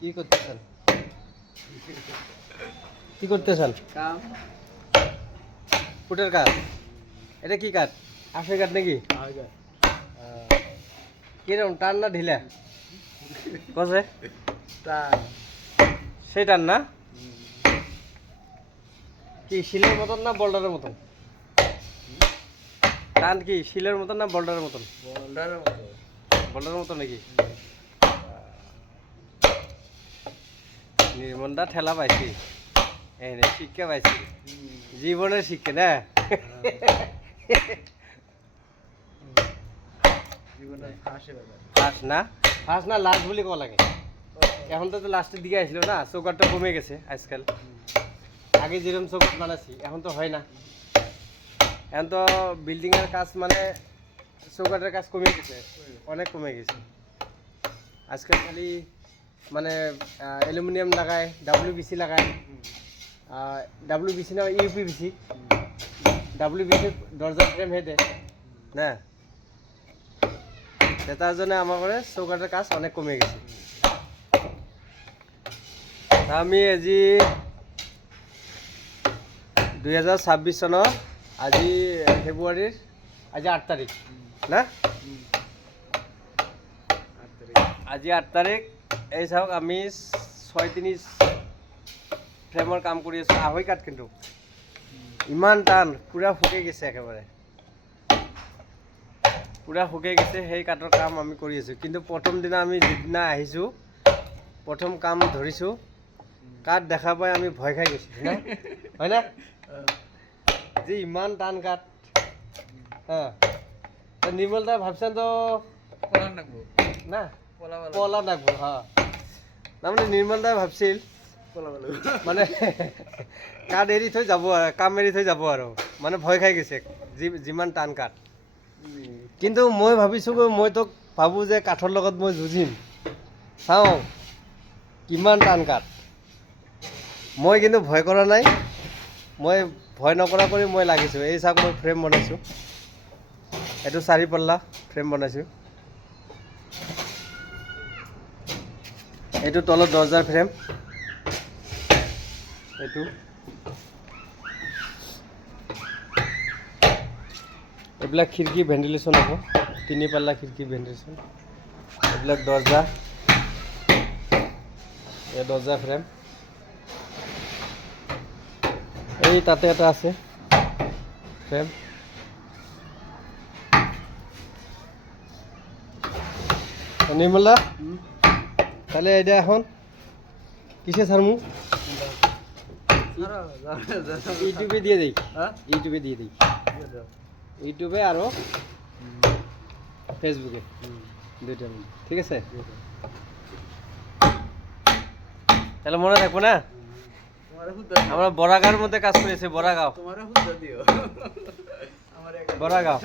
কি করতেছেন? কি করতেছেন? কাম ফুটের কাঠ। এটা কি কাঠ? আশের কাঠ নাকি? আগে কিরকম টান না ঢিলা? কসে তা সেই টান না? কি শিলের মতন না বোল্ডারের মতন? টান কি শিলের মতন না বোল্ডারের মতন? বন্ডার মতো বোল্ডারের মতন নাকি? নির্মলদা ঠেলা পাইছি, এই নে শিক্ষা পাইছি, জীবনের শিক্ষা না? জীবনের ফাঁসে ব্যাপার ফার্স্ট না, ফার্স্ট না লাস্ট বলি কওয়া লাগে। এখন তো লাস্টের দিকে আসলো না, চৌকাটটা কমে গেছে আজকাল। আগে যেরকম চৌকাট বানাচ্ছি এখন তো হয় না। এখন তো বিল্ডিংয়ের কাজ মানে চৌকাটের কাজ কমে গেছে, অনেক কমে গেছে। আজকাল খালি মানে অ্যালুমিনিয়াম লাগায়, WBC লাগায়, WBC না ইউপিভিসি, WBC দরজার ফ্রেম হেঁটে না, তার জন্য আমার ঘরে চৌকাটের কাজ অনেক কমে গেছে। আমি আজি 2026 চনৰ আজি ফেব্ৰুৱাৰীৰ আজি 8 তাৰিখ না, আজি 8 তাৰিখ। এই চাওক আমি 6-3 ফ্ৰেমৰ কাম কৰি আছোঁ। আঢ়ৈ কাঠ কিন্তু ইমান টান, পূৰা শুকাই গৈছে, একেবাৰে পূৰা শুকাই গৈছে। সেই কাঠৰ কাম আমি কৰি আছোঁ। কিন্তু প্ৰথম দিনা আমি যিদিনা আহিছোঁ, প্ৰথম কাম ধৰিছোঁ, কাঠ দেখা পাই আমি ভয় খাই গৈছোঁ না, হয় না? যে ইমান টান কাঠ। হ্যাঁ, নির্মল দা ভাবছেন তো পলান রাখবো না পলাবালা পলা রাখবো। হ্যাঁ, তাৰমানে নির্মল দা ভাবছিল পলাবালা মানে কাঠ এৰি থৈ যাব আৰু, কাম এৰি থৈ যাব আৰু, মানে ভয় খাই গৈছে যিমান টান কাঠ। কিন্তু মই ভাবিছোঁ, মই তোক ভাবোঁ যে কাঠৰ লগত মই যুঁজিম, চাওঁ কিমান টান কাঠ। মই কিন্তু ভয় কৰা নাই, মই ভয় নকৰা কৰি মই লাগিছোঁ। এই চাওক মই ফ্ৰেম বনাইছোঁ, এইটো 4 পাল্লা ফ্ৰেম বনাইছোঁ। এইটো তলত দরজার ফ্রেম, এইটো এইবিলাক খিড়কি ভেন্টিলেশ্যন হ'ব, 3 পাল্লা খিড়কি ভেন্টিলেশ্যন। এইবিলাক দরজা, এই দরজা ফ্রেম, এই তাতে এটা আছে ফ্রেম। নির্মলা তাহলে এটা এখন কিসে ছাড়মু? ইউটিউবে দিয়ে দিই, ইউটিউবে দিয়ে দিই, ইউটিউবে আর ফেসবুকে, দুইটার মধ্যে, ঠিক আছে? তাহলে মনে রাখবো না, আমরা বড়াগাঁওর মধ্যে কাজ করেছি। বড়াগাঁও, বড়াগাঁও,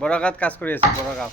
বড়াগাঁত কাজ করেছি, বড়াগাঁও।